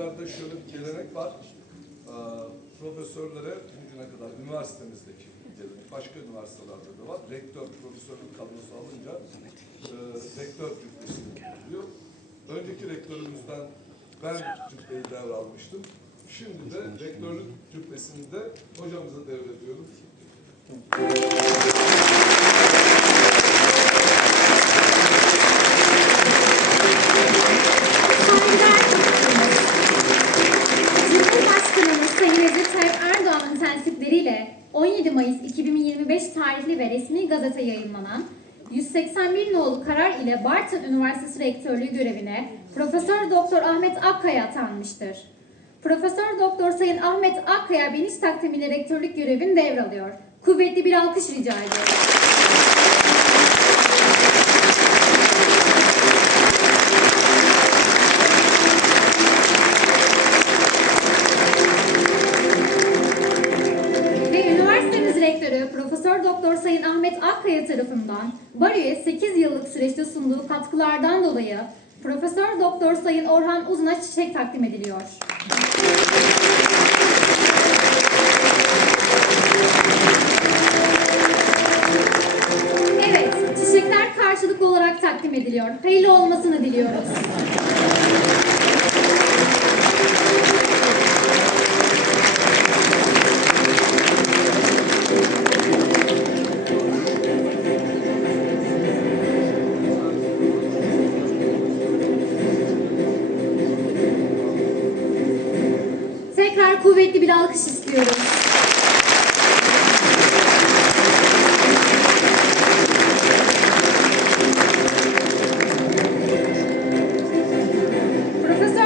yıllarda şöyle bir gelenek var. E, profesörlere bugüne kadar üniversitemizdeki gelenek, başka üniversitelerde de var. Rektör profesörlük kadrosu alınca e, rektör cübbesini diyor. Önceki rektörümüzden ben cübbeyi devralmıştım. Şimdi de rektörlük cübbesini de hocamıza devrediyorum. 17 Mayıs 2025 tarihli ve resmi gazete yayınlanan 181 nolu karar ile Bartın Üniversitesi Rektörlüğü görevine Profesör Doktor Ahmet Akkaya atanmıştır. Profesör Doktor Sayın Ahmet Akkaya beniş takdimiyle rektörlük görevini devralıyor. Kuvvetli bir alkış rica ediyorum. Profesör Doktor Sayın Ahmet Akkaya tarafından Barü'ye 8 yıllık süreçte sunduğu katkılardan dolayı Profesör Doktor Sayın Orhan Uzun'a çiçek takdim ediliyor. Evet, çiçekler karşılıklı olarak takdim ediliyor. Hayırlı olmasını diliyoruz. Tekrar kuvvetli bir alkış istiyoruz.